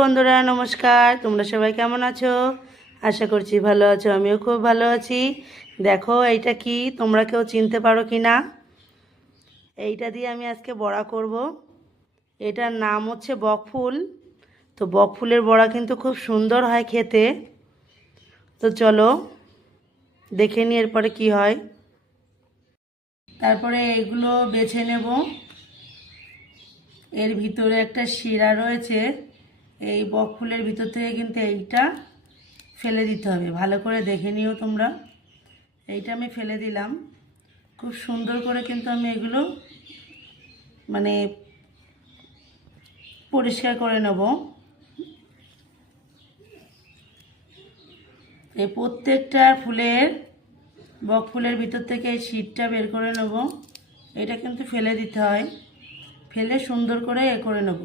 বন্ধুরা, নমস্কার। তোমরা সবাই কেমন আছো? আশা করছি ভালো আছো। আমিও খুব ভালো আছি। দেখো এইটা কি, তোমরা কেউ চিনতে পারো কি না? এইটা দিয়ে আমি আজকে বড়া করব। এটার নাম হচ্ছে বকফুল। তো বকফুলের বড়া কিন্তু খুব সুন্দর হয় খেতে। তো চলো দেখে নিই এরপরে কি হয়। তারপরে এগুলো বেছে নেব। এর ভিতরে একটা শিরা রয়েছে। এই বকফুলের ভিতর থেকে কিন্তু এইটা ফেলে দিতে হবে। ভালো করে দেখে নিও তোমরা। এইটা আমি ফেলে দিলাম। খুব সুন্দর করে কিন্তু আমি এগুলো মানে পরিষ্কার করে নেব। এই প্রত্যেকটা ফুলের বকফুলের ভিতর থেকে এই শীটটা বের করে নেব। এটা কিন্তু ফেলে দিতে হয়, ফেলে সুন্দর করে করে নেব।